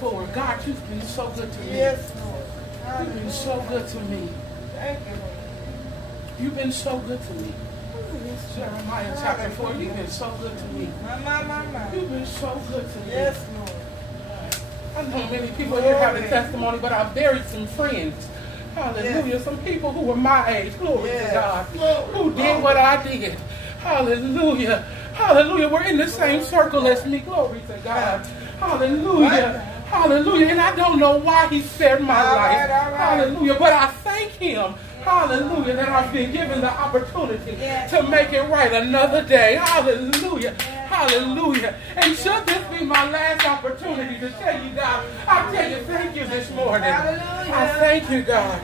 4. God, you've been so good to me. Yes, Lord. You've been so good to me. Thank you, Lord. You've been so good to me. Jeremiah chapter 4, you've been so good to me. My. You've been so good to me. Yes, Lord. I know many people here have a testimony, but I buried some friends. Hallelujah. Yes. Some people who were my age, glory to God, who did what I did. Hallelujah. Hallelujah. We're in the same circle as me. Glory to God. Hallelujah. Hallelujah. And I don't know why he spared my life. Hallelujah. But I thank him. Hallelujah, that I've been given the opportunity to make it right another day. Hallelujah. Hallelujah. And should this be my last opportunity to tell you, God, I tell you thank you this morning. I thank you, God.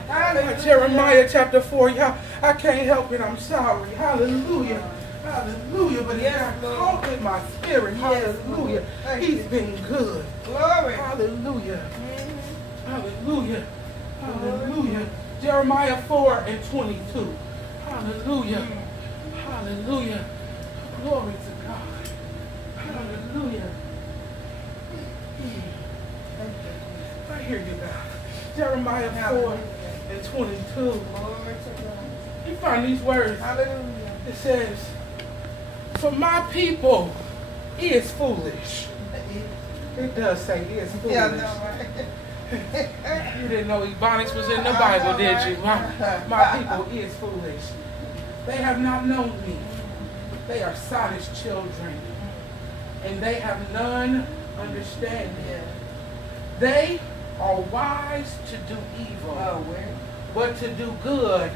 Jeremiah chapter 4, y'all, I can't help it. I'm sorry. Hallelujah. Hallelujah. But it got caught in my spirit. Hallelujah. He's been good. Glory. Hallelujah. Hallelujah. Hallelujah. Jeremiah 4 and 22. Hallelujah. Hallelujah. Glory to God. Hallelujah. I hear you, God. Jeremiah 4 and 22. You find these words. Hallelujah. It says, for my people is foolish. It does say is foolish. Yeah, no, right. You didn't know Ebonics was in the Bible, did you? My people is foolish. They have not known me. They are sottish children. And they have none understanding. They are wise to do evil. But to do good,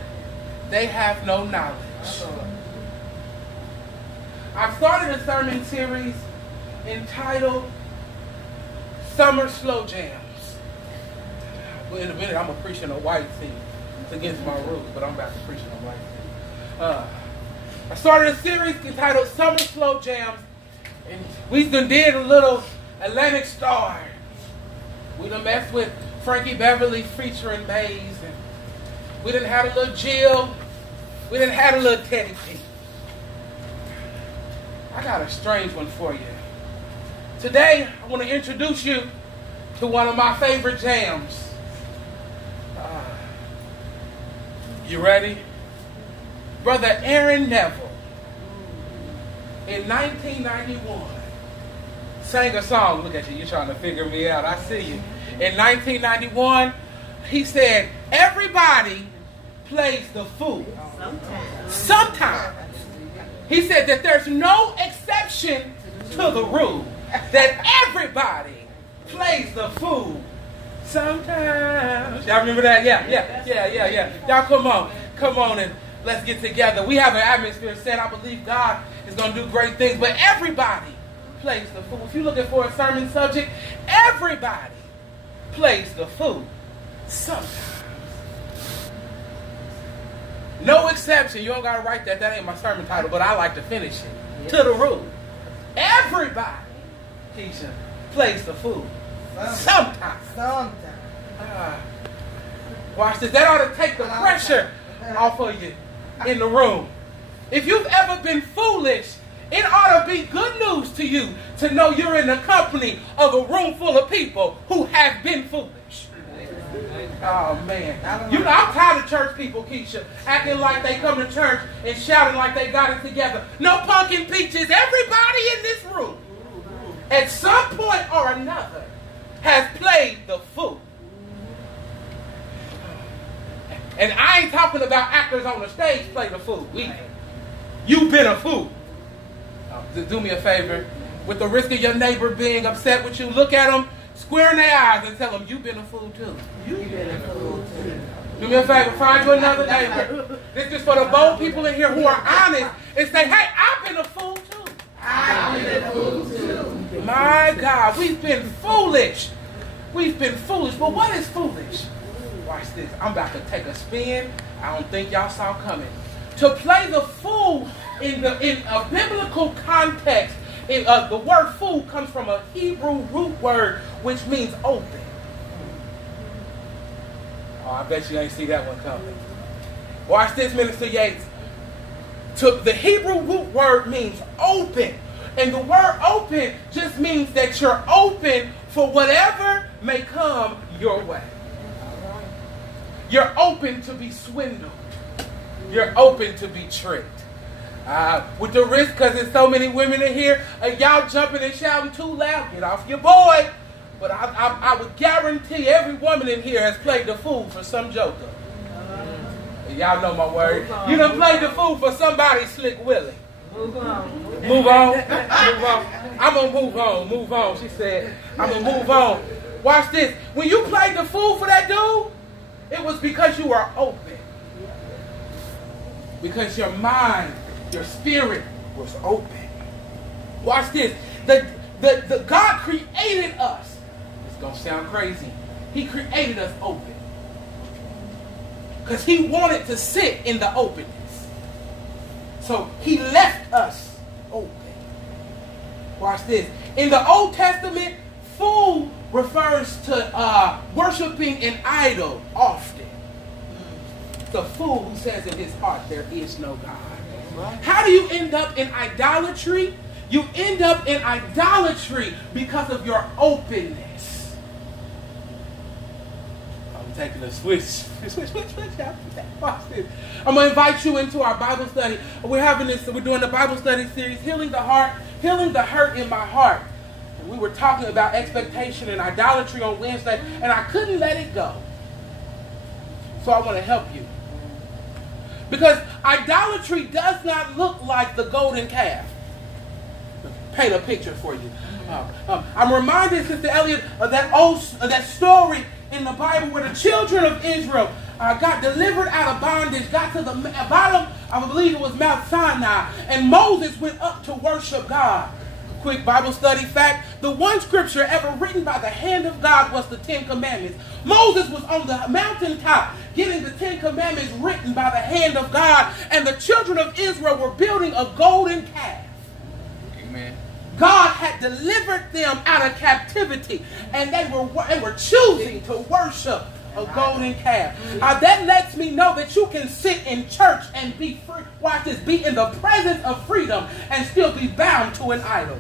they have no knowledge. I've started a sermon series entitled Summer Slow Jams. Well, in a minute, I'm going to preach in a white thing. It's against my rules, but I'm about to preach in a white thing. I started a series entitled Summer Slow Jams, and we done did a little Atlantic Star. We done messed with Frankie Beverly featuring Maze, and we done had a little Jill. We done had a little Teddy P. I got a strange one for you. Today, I want to introduce you to one of my favorite jams. You ready? Brother Aaron Neville, in 1991, sang a song. Look at you, you're trying to figure me out. I see you. In 1991, he said, everybody plays the fool. Sometimes. He said that there's no exception to the rule. That everybody plays the fool sometimes. Y'all remember that? Yeah. Y'all come on and let's get together. We have an atmosphere set. I believe God is going to do great things. But everybody plays the fool. If you're looking for a sermon subject, everybody plays the fool sometimes. No exception. You don't got to write that. That ain't my sermon title, but I like to finish it. To the rule. Everybody, Keisha, plays the fool. Sometimes. Watch this. That ought to take the pressure off of you in the room. If you've ever been foolish, it ought to be good news to you to know you're in the company of a room full of people who have been foolish. Oh, man. You know, I'm tired of church people, Keisha, acting like they come to church and shouting like they got it together. No pumpkin peaches. Everybody in this room, at some point or another, has played the fool. And I ain't talking about actors on the stage play the fool either. You've been a fool. Do me a favor. With the risk of your neighbor being upset with you, look at them square in their eyes and tell them, you've been a fool too. You've been a fool too. Do me a favor, find you another neighbor. This is for the bold people in here who are honest and say, hey, I've been a fool too. I've been a fool too. My God, we've been foolish. We've been foolish. But what is foolish? Watch this. I'm about to take a spin. I don't think y'all saw coming. To play the fool in a biblical context, the word fool comes from a Hebrew root word which means open. Oh, I bet you ain't see that one coming. Watch this, Minister Yates. The Hebrew root word means open. And the word open just means that you're open for whatever may come your way. You're open to be swindled. You're open to be tricked. With the risk, because there's so many women in here, y'all jumping and shouting too loud, get off your boy. But I would guarantee every woman in here has played the fool for some joker. Y'all know my word. You done played the fool for somebody slick Willie. Move on. Move on. Move on. I'm going to move on. Move on. She said, I'm going to move on. Watch this. When you played the fool for that dude, it was because you were open. Because your mind, your spirit was open. Watch this. The God created us. It's going to sound crazy. He created us open. Because he wanted to sit in the openness. So he left us open. Watch this. In the Old Testament, fool refers to worshiping an idol often. It's a fool who says in his heart there is no God. How do you end up in idolatry? You end up in idolatry because of your openness. I'm taking a switch. Watch this. I'm going to invite you into our Bible study. We're doing the Bible study series, Healing the Heart, Healing the Hurt in My Heart. And we were talking about expectation and idolatry on Wednesday, and I couldn't let it go. So I want to help you. Because idolatry does not look like the golden calf. Paint a picture for you. I'm reminded, Sister Elliott, of that story in the Bible where the children of Israel got delivered out of bondage, got to the bottom, I believe it was Mount Sinai, and Moses went up to worship God. Quick Bible study fact, the one scripture ever written by the hand of God was the Ten Commandments. Moses was on the mountaintop getting the Ten Commandments written by the hand of God, and the children of Israel were building a golden calf. Amen. God had delivered them out of captivity, and they were choosing to worship a golden calf. That lets me know that you can sit in church and be free. Watch this, be in the presence of freedom and still be bound to an idol.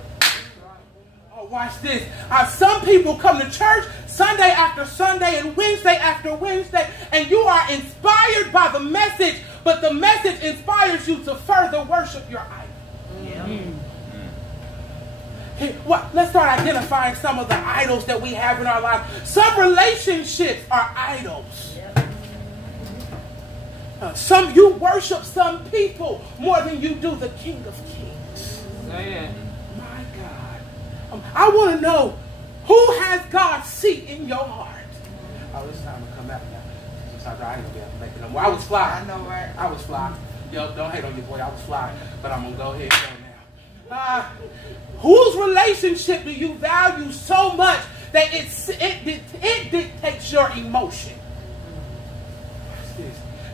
Oh, watch this. Some people come to church Sunday after Sunday and Wednesday after Wednesday, and you are inspired by the message, but the message inspires you to further worship your idol. Yeah. Let's start identifying some of the idols that we have in our lives. Some relationships are idols. You worship some people more than you do the King of Kings. Man. My God. I want to know, who has God's seat in your heart? Oh, it's time to come out now. Sometimes I ain't going to be able to make it no more. I was flying. I know, right? I was flying. Yo, don't hate on your boy. I was flying. But I'm going to go ahead and go now. Whose relationship do you value so much that it dictates your emotion?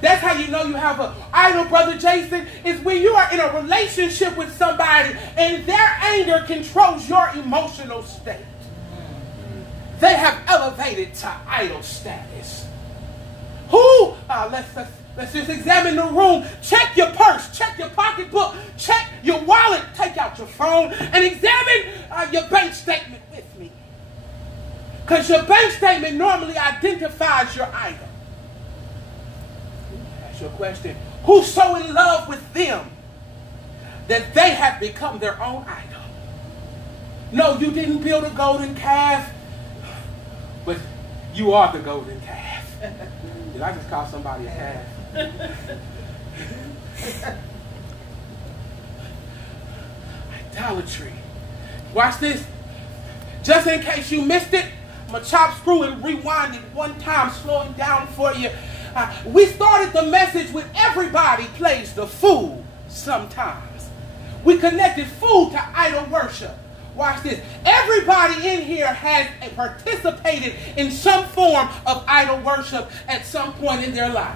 That's how you know you have an idol, Brother Jason, is when you are in a relationship with somebody and their anger controls your emotional state. They have elevated to idol status. Who, let's just examine the room. Check your purse, check your pocketbook, check your wallet, take out your phone, and examine your bank statement with me. Because your bank statement normally identifies your idol. Ask your question. Who's so in love with them that they have become their own idol? No, you didn't build a golden calf, but you are the golden calf. Did I just call somebody a calf? Idolatry. Watch this. Just in case you missed it, I'm going to chop screw and rewind it one time, slowing down for you. We started the message with everybody plays the fool sometimes. We connected fool to idol worship. Watch this. Everybody in here has participated in some form of idol worship at some point in their life.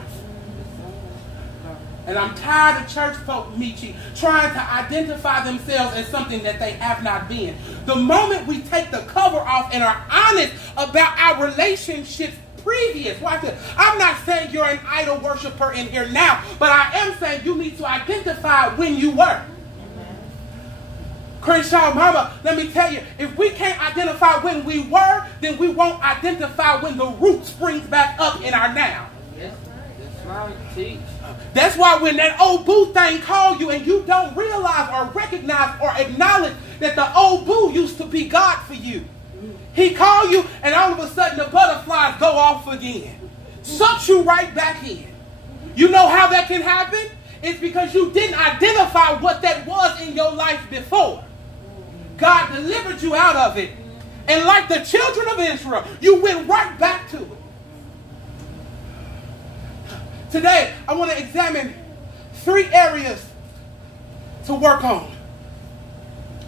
And I'm tired of church folk, Michi, trying to identify themselves as something that they have not been. The moment we take the cover off and are honest about our relationships previous, watch this. I'm not saying you're an idol worshiper in here now, but I am saying you need to identify when you were. Crenshaw, mama, let me tell you, if we can't identify when we were, then we won't identify when the root springs back up in our now. Yes, that's right. Teach. That's why when that old boo thing call you and you don't realize or recognize or acknowledge that the old boo used to be God for you. He call you and all of a sudden the butterflies go off again. Sucks you right back in. You know how that can happen? It's because you didn't identify what that was in your life before. God delivered you out of it. And like the children of Israel, you went right back to it. Today, I want to examine 3 areas to work on.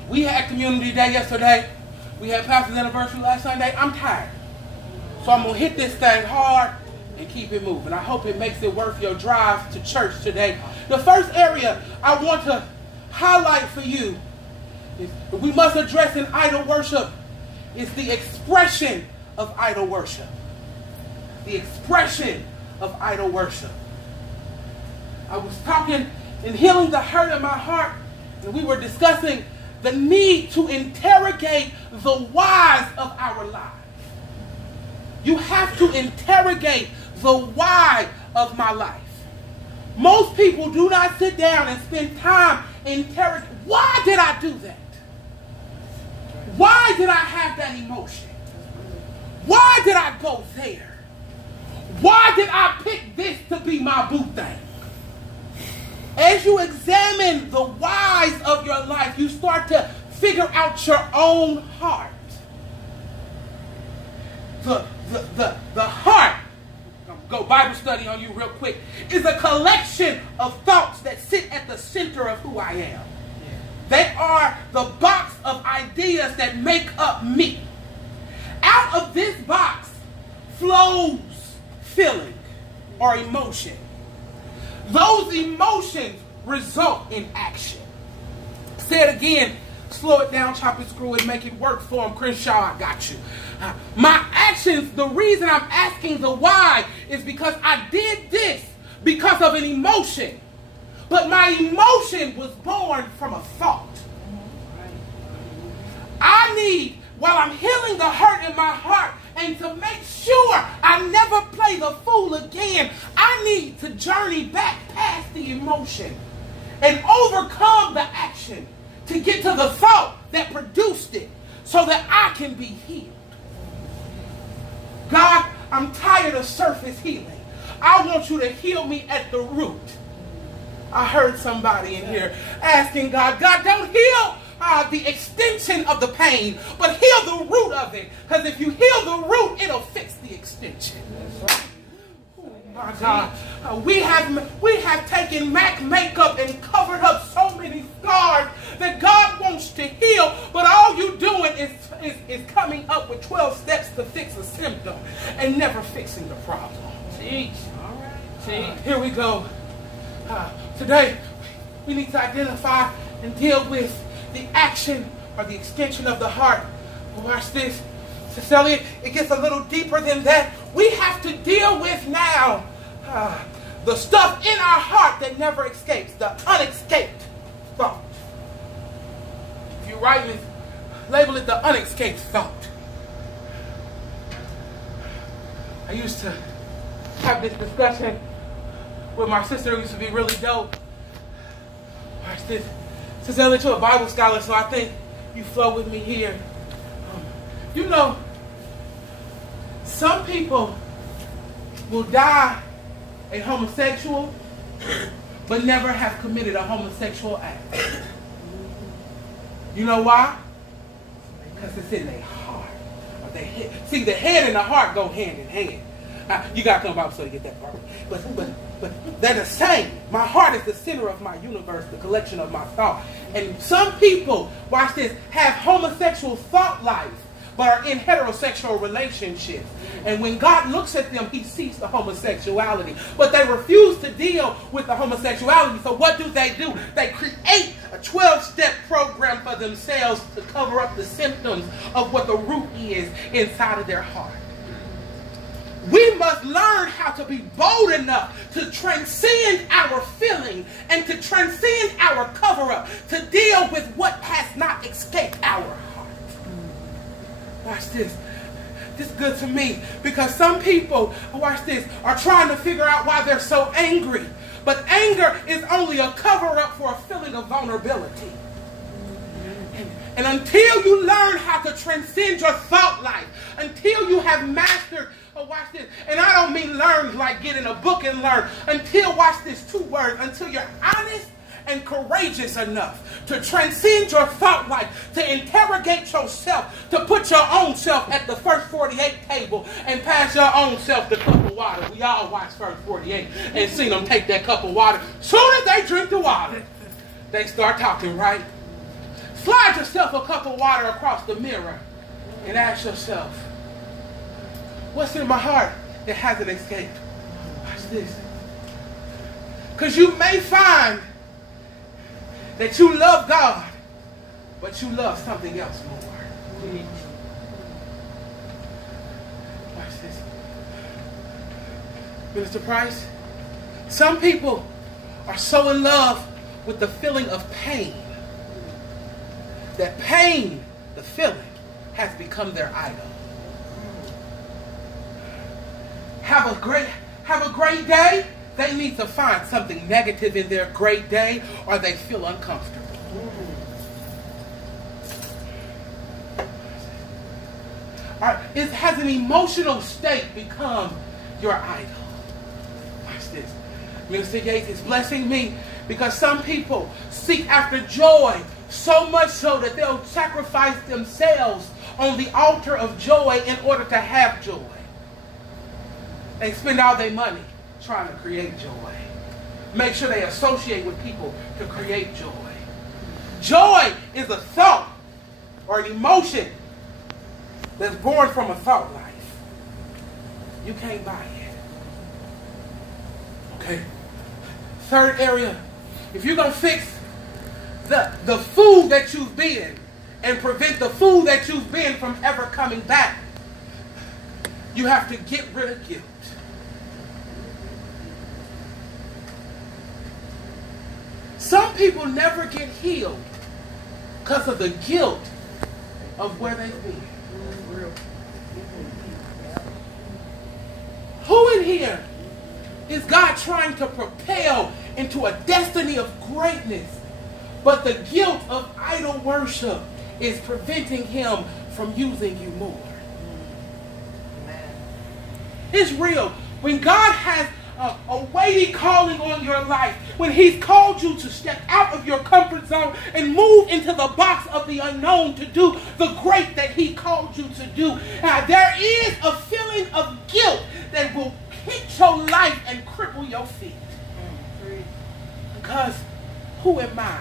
We had Community Day yesterday. We had Pastor's Anniversary last Sunday. I'm tired. So I'm going to hit this thing hard and keep it moving. I hope it makes it worth your drive to church today. The first area I want to highlight for you is we must address in idol worship is the expression of idol worship. The expression of idol worship. I was talking and healing the hurt in my heart, and we were discussing the need to interrogate the whys of our lives. You have to interrogate the why of my life. Most people do not sit down and spend time interrogating, why did I do that? Why did I have that emotion? Why did I go there? Why did I pick this to be my boo thing? As you examine the whys of your life, you start to figure out your own heart. The heart, go Bible study on you real quick, is a collection of thoughts that sit at the center of who I am. They are the box of ideas that make up me. Out of this box flows feeling or emotion. Those emotions result in action. Say it again. Slow it down, chop it, screw it, make it work for him. Crenshaw, I got you. My actions, the reason I'm asking the why is because I did this because of an emotion. But my emotion was born from a thought. I need, while I'm healing the hurt in my heart, and to make sure I never play the fool again, I need to journey back past the emotion and overcome the action to get to the thought that produced it so that I can be healed. God, I'm tired of surface healing. I want you to heal me at the root. I heard somebody in here asking God, God, don't heal the extension of the pain, but heal the root of it. Because if you heal the root, it'll fix the extension. Oh my God. We have taken MAC makeup and covered up so many scars that God wants to heal, but all you doing is coming up with 12 steps to fix a symptom and never fixing the problem. Teach. All right. Teach. Here we go. Today, we need to identify and deal with the action or the extension of the heart. Watch this. Cecilia, it gets a little deeper than that. We have to deal with now the stuff in our heart that never escapes, the unescaped thought. If you write it, label it the unescaped thought. I used to have this discussion with my sister who used to be really dope. Watch this. Cecilia, you're a Bible scholar, so I think you flow with me here. You know, some people will die a homosexual, but never have committed a homosexual act. You know why? Because it's in their heart. Or their head. See, the head and the heart go hand in hand. You got to come Bible study to get that part. But they're the same. My heart is the center of my universe, the collection of my thought. And some people, watch this, have homosexual thought life, but are in heterosexual relationships. And when God looks at them, he sees the homosexuality. But they refuse to deal with the homosexuality. So what do? They create a 12-step program for themselves to cover up the symptoms of what the root is inside of their heart. We must learn how to be bold enough to transcend our feeling and to transcend our cover-up, to deal with what has not escaped our heart. Watch this. This is good to me because some people, watch this, are trying to figure out why they're so angry. But anger is only a cover-up for a feeling of vulnerability. And until you learn how to transcend your thought life, until you have mastered, watch this, and I don't mean learn like get in a book and learn, until, watch this, 2 words, until you're honest and courageous enough to transcend your thought life, to interrogate yourself, to put your own self at the first 48 table and pass your own self the cup of water. We all watched first 48 and seen them take that cup of water. Soon as they drink the water, they start talking, right? Slide yourself a cup of water across the mirror and ask yourself, what's in my heart that hasn't escaped? Watch this. Because you may find that you love God, but you love something else more. Watch this. Minister Price, some people are so in love with the feeling of pain that pain, the feeling, has become their idol. Have a great day. They need to find something negative in their great day or they feel uncomfortable. Has an emotional state become your idol? Watch this. Minister Yates is blessing me because some people seek after joy so much so that they'll sacrifice themselves on the altar of joy in order to have joy. They spend all their money trying to create joy. Make sure they associate with people to create joy. Joy is a thought or an emotion that's born from a thought life. You can't buy it. Okay. Third area, if you're going to fix the food that you've been and prevent the food that you've been from ever coming back, you have to get rid of guilt. Some people never get healed because of the guilt of where they've been. Who in here is God trying to propel into a destiny of greatness, but the guilt of idol worship is preventing him from using you more? It's real. When God has a weighty calling on your life, when he's called you to step out of your comfort zone and move into the box of the unknown to do the great that he called you to do, there is a feeling of guilt that will hit your life and cripple your feet. Because who am I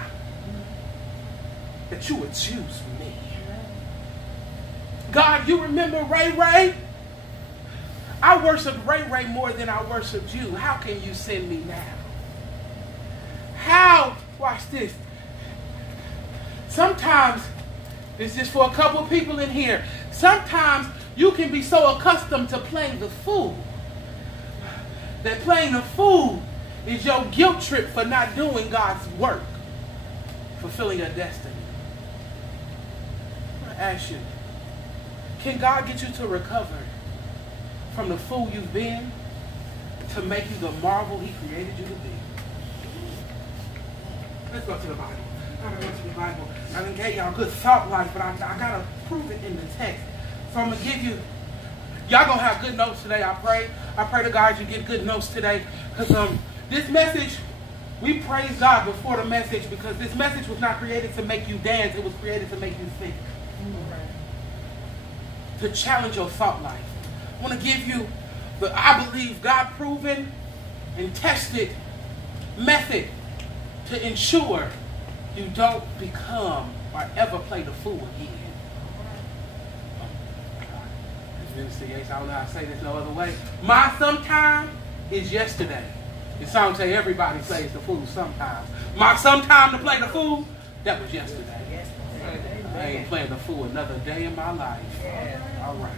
that you would choose me? God, you remember Ray Ray? I worshiped Ray Ray more than I worshiped you. How can you send me now? How? Watch this. Sometimes, this is for a couple of people in here. Sometimes you can be so accustomed to playing the fool that playing the fool is your guilt trip for not doing God's work, fulfilling your destiny. I want to ask you, can God get you to recover from the fool you've been to make you the marvel he created you to be? Let's go to the Bible. I gotta go to the Bible. I done gave y'all a good thought life, but I gotta prove it in the text. So I'm gonna give you, y'all gonna have good notes today, I pray. I pray to God you get good notes today. Because this message, we praise God before the message because this message was not created to make you dance, it was created to make you think. To challenge your thought life. I want to give you the, I believe, God-proven and tested method to ensure you don't become or ever play the fool again. Minister Yates, I don't know how to say this no other way. My sometime is yesterday. It sounds like everybody plays the fool sometimes. My sometime to play the fool, that was yesterday. I ain't playing the fool another day in my life. All right.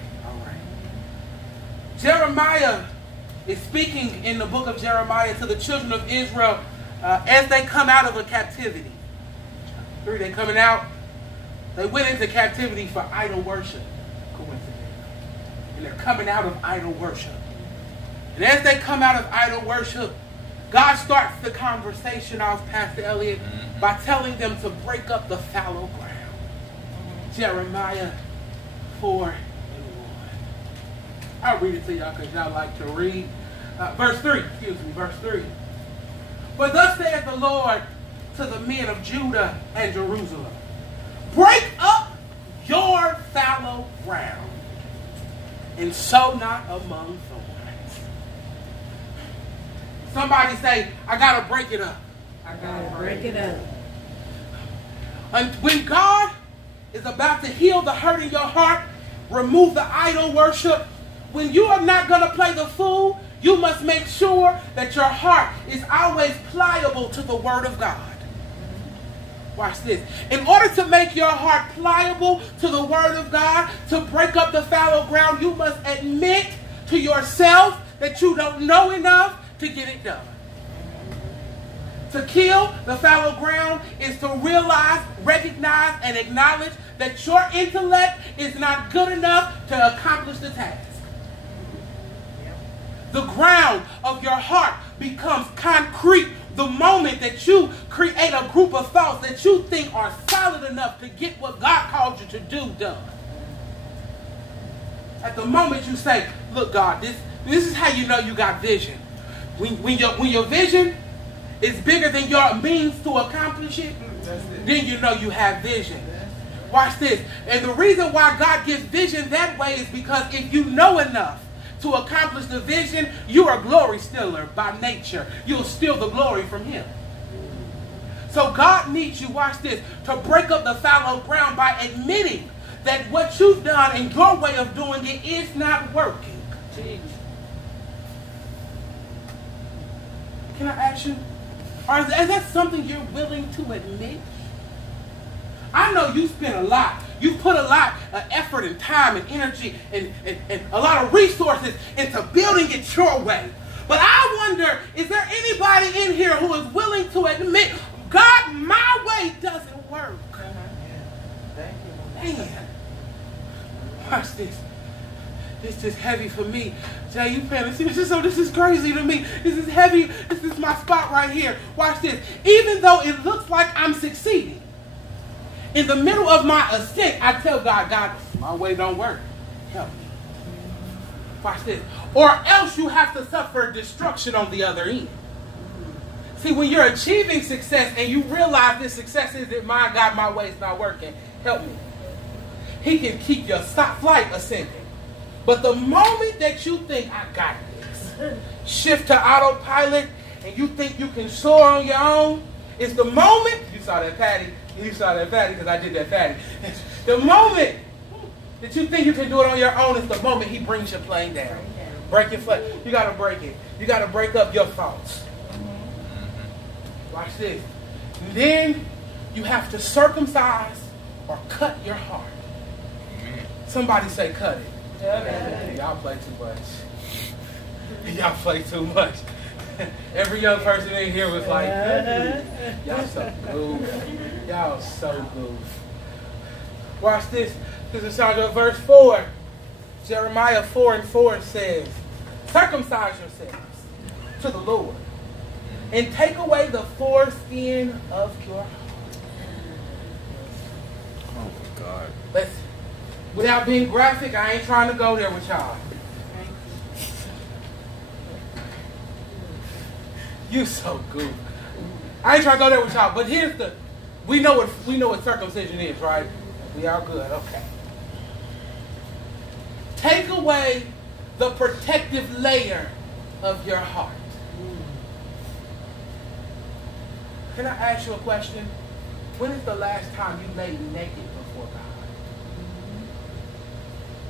Jeremiah is speaking in the book of Jeremiah to the children of Israel as they come out of a captivity. They're coming out. They went into captivity for idol worship. Coincidence. And they're coming out of idol worship. And as they come out of idol worship, God starts the conversation off, Pastor Elliott, by telling them to break up the fallow ground. Jeremiah 4:1. I'll read it to y'all because y'all like to read. Verse 3. For thus saith the Lord to the men of Judah and Jerusalem, break up your fallow ground, and sow not among thorns. Somebody say, I got to break it up. I got to break it up. And when God is about to heal the hurt in your heart, remove the idol worship, when you are not going to play the fool, you must make sure that your heart is always pliable to the word of God. Watch this. In order to make your heart pliable to the word of God, to break up the fallow ground, you must admit to yourself that you don't know enough to get it done. To kill the fallow ground is to realize, recognize, and acknowledge that your intellect is not good enough to accomplish the task. The ground of your heart becomes concrete the moment that you create a group of thoughts that you think are solid enough to get what God called you to do done. At the moment you say, look, God, this is how you know you got vision. When your vision is bigger than your means to accomplish it, then you know you have vision. Watch this. And the reason why God gives vision that way is because if you know enough to accomplish the vision, you are a glory stealer by nature. You'll steal the glory from him. So God needs you, watch this, to break up the fallow ground by admitting that what you've done and your way of doing it is not working. Can I ask you, is that something you're willing to admit? I know you spent a lot. You put a lot of effort and time and energy and a lot of resources into building it your way. But I wonder, is there anybody in here who is willing to admit, God, my way doesn't work? Man, watch this. It's just heavy for me. Jay, you paying attention? This is crazy to me. This is heavy. This is my spot right here. Watch this. Even though it looks like I'm succeeding, in the middle of my ascent, I tell God, my way don't work. Help me. Watch this. Or else you have to suffer destruction on the other end. See, when you're achieving success and you realize this success isn't mine, God, my way is not working, help me. He can keep your flight ascending. But the moment that you think, I got this, shift to autopilot, and you think you can soar on your own, is the moment, you saw that Patty because I did that Patty. The moment that you think you can do it on your own is the moment he brings your plane down. Break your flight. You got to break it. You got to break up your thoughts. Watch this. And then you have to circumcise or cut your heart. Somebody say cut it. Y'all play too much. Y'all play too much. Every young person in here was like, y'all so goof. Y'all so goof. Watch this. This is verse 4. Jeremiah 4:4 says, circumcise yourselves to the Lord and take away the foreskin of your heart. Oh my God. Listen, without being graphic, I ain't trying to go there with y'all. You so good. I ain't trying to go there with y'all, but here's the, we know what circumcision is, right? We all good, okay. Take away the protective layer of your heart. Can I ask you a question? When is the last time you laid naked before God?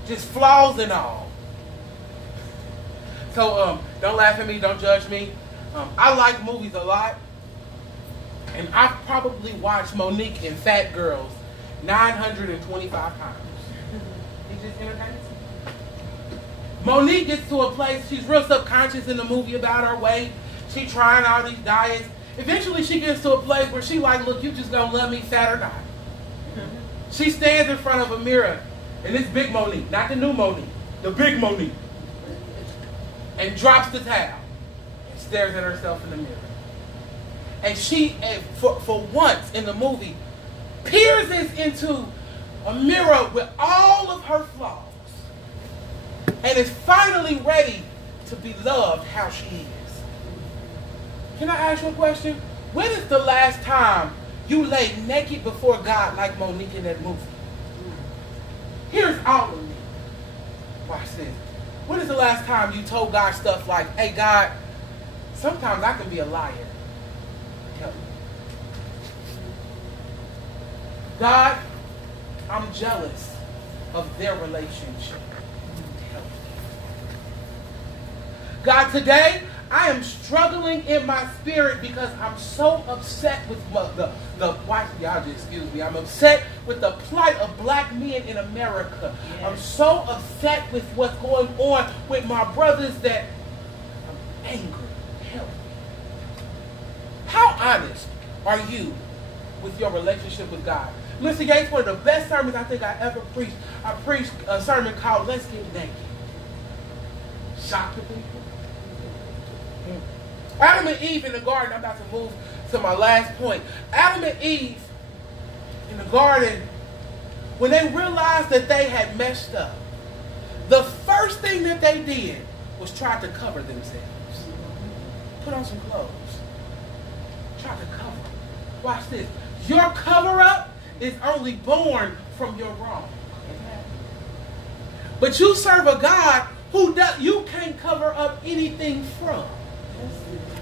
Just flaws and all. So don't laugh at me, don't judge me. I like movies a lot, and I've probably watched Monique and Fat Girls 925 times. It just entertains me. Monique gets to a place, she's real subconscious in the movie about her weight. She trying all these diets. Eventually she gets to a place where she like, look, you just gonna love me fat or not. She stands in front of a mirror, and it's big Monique, not the new Monique, the big Monique, and drops the towel and stares at herself in the mirror. And she, for once in the movie, pierces into a mirror with all of her flaws and is finally ready to be loved how she is. Can I ask you a question? When is the last time you laid naked before God like Monique in that movie? Here's all of me. Watch this. When is the last time you told God stuff like, hey God, sometimes I can be a liar. Tell me. God, I'm jealous of their relationship. Tell me. God, today I am struggling in my spirit because I'm so upset with y'all just excuse me. I'm upset with the plight of black men in America. Yes. I'm so upset with what's going on with my brothers that I'm angry. Help me. How honest are you with your relationship with God? Mr. Yates, one of the best sermons I think I ever preached. I preached a sermon called Let's Get Naked. Shock the people. Adam and Eve in the garden, I'm about to move to my last point. Adam and Eve in the garden, when they realized that they had messed up, the first thing that they did was try to cover themselves. Put on some clothes. Try to cover. Watch this. Your cover-up is only born from your wrong. But you serve a God who you can't cover up anything from.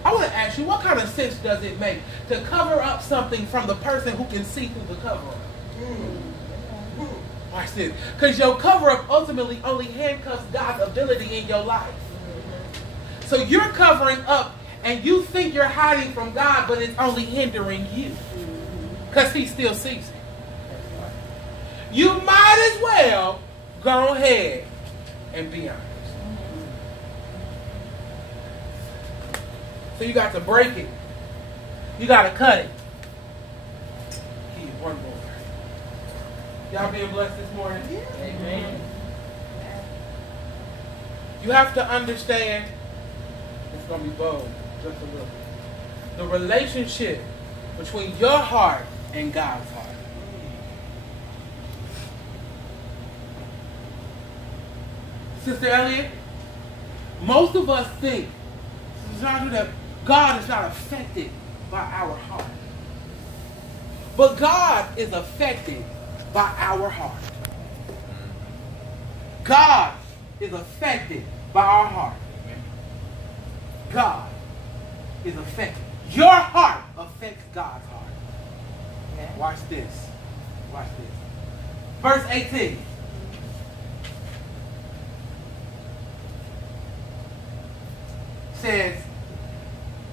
I want to ask you, what kind of sense does it make to cover up something from the person who can see through the cover-up? Watch this. Because your cover-up ultimately only handcuffs God's ability in your life. So you're covering up and you think you're hiding from God, but it's only hindering you. Because he still sees it. You might as well go ahead and be honest. So you got to break it. You got to cut it. Keep one more. Y'all being blessed this morning? Yeah. Amen. You have to understand, it's going to be bold, just a little bit. The relationship between your heart and God's heart. Sister Elliott, most of us think that God is not affected by our heart. But God is affected by our heart. God is affected by our heart. God is affected. Your heart affects God's heart. Yeah. Watch this. Watch this. Verse 18. Says,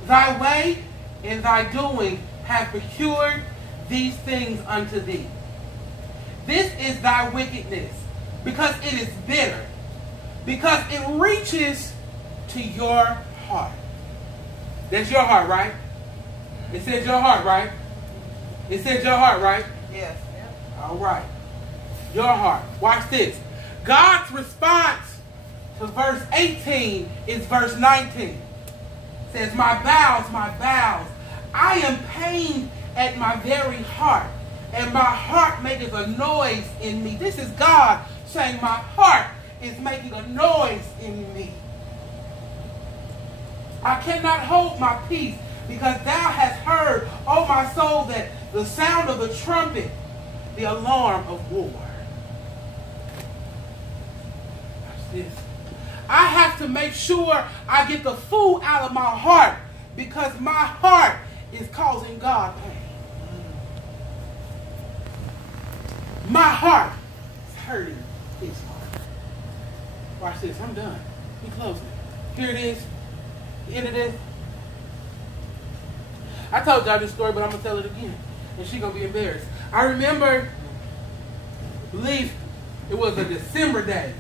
thy way and thy doing have procured these things unto thee. This is thy wickedness, because it is bitter, because it reaches to your heart. That's your heart, right? It says your heart, right? It says your heart, right? Yes. All right. Your heart. Watch this. God's response to verse 18 is verse 19. It says, my bowels, I am pained at my very heart, and my heart maketh a noise in me. This is God saying, my heart is making a noise in me. I cannot hold my peace, because thou hast heard, O my soul, that the sound of the trumpet, the alarm of war. Watch this. I have to make sure I get the food out of my heart, because my heart is causing God pain. My heart is hurting his heart. Watch this. I'm done. We closing. Here it is. The end of this. I told y'all this story, but I'm going to tell it again. And she's going to be embarrassed. I remember, I believe it was a December day.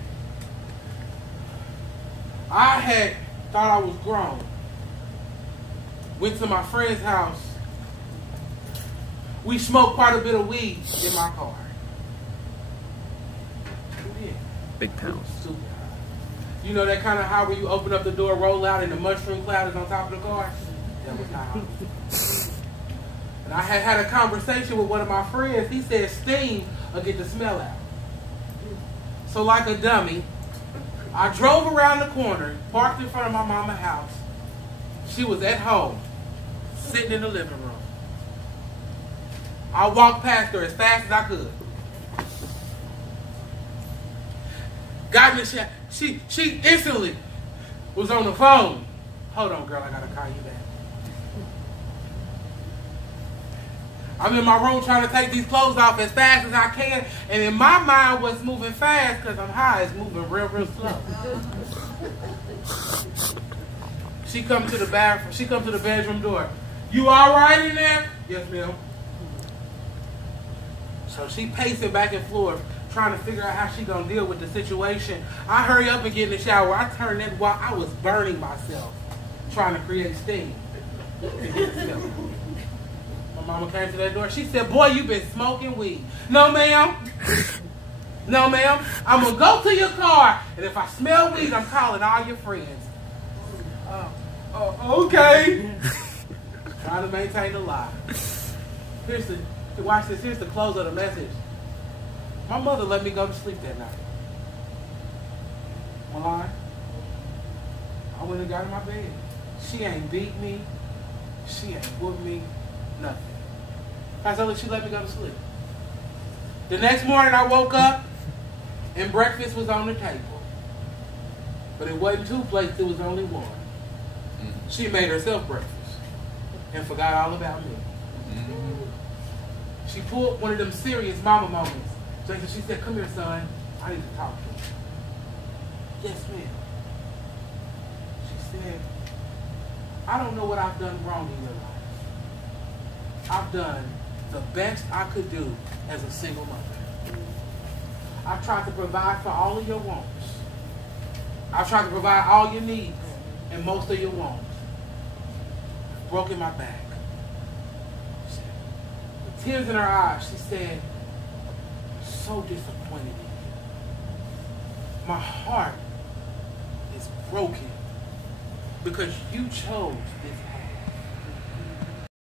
I had thought I was grown. Went to my friend's house. We smoked quite a bit of weed in my car. Yeah. Big pounds. Super high. You know that kind of high where you open up the door, roll out, and the mushroom cloud is on top of the car? That was high. And I had a conversation with one of my friends. He said steam will get the smell out. So like a dummy, I drove around the corner, parked in front of my mama's house. She was at home, sitting in the living room. I walked past her as fast as I could. Got in the shower. She instantly was on the phone. Hold on, girl, I gotta call you back. I'm in my room trying to take these clothes off as fast as I can, and in my mind, what's moving fast, because I'm high, is moving real, real slow. She comes to the bathroom. She comes to the bedroom door. You all right in there? Yes, ma'am. So she pacing back and forth, trying to figure out how she gonna deal with the situation. I hurry up and get in the shower. I turned that while I was burning myself, trying to create steam. My mama came to that door. She said, boy, you been smoking weed. No, ma'am. No, ma'am. I'm going to go to your car, and if I smell weed, I'm calling all your friends. Okay. Trying to maintain the lie. Watch this. Here's the close of the message. My mother let me go to sleep that night. I'm lying. I went and got in my bed. She ain't beat me. She ain't whooped me. Nothing. I told her she let me go to sleep. The next morning I woke up and breakfast was on the table. But it wasn't 2 plates, it was only 1. She made herself breakfast and forgot all about me. She pulled one of them serious mama moments. So she said, come here, son. I need to talk to you. Yes, ma'am. She said, I don't know what I've done wrong in your life. I've done the best I could do as a single mother. I've tried to provide for all of your wants. I've tried to provide all your needs and most of your wants. I've broken my back. With tears in her eyes, she said, I'm so disappointed in you. My heart is broken because you chose this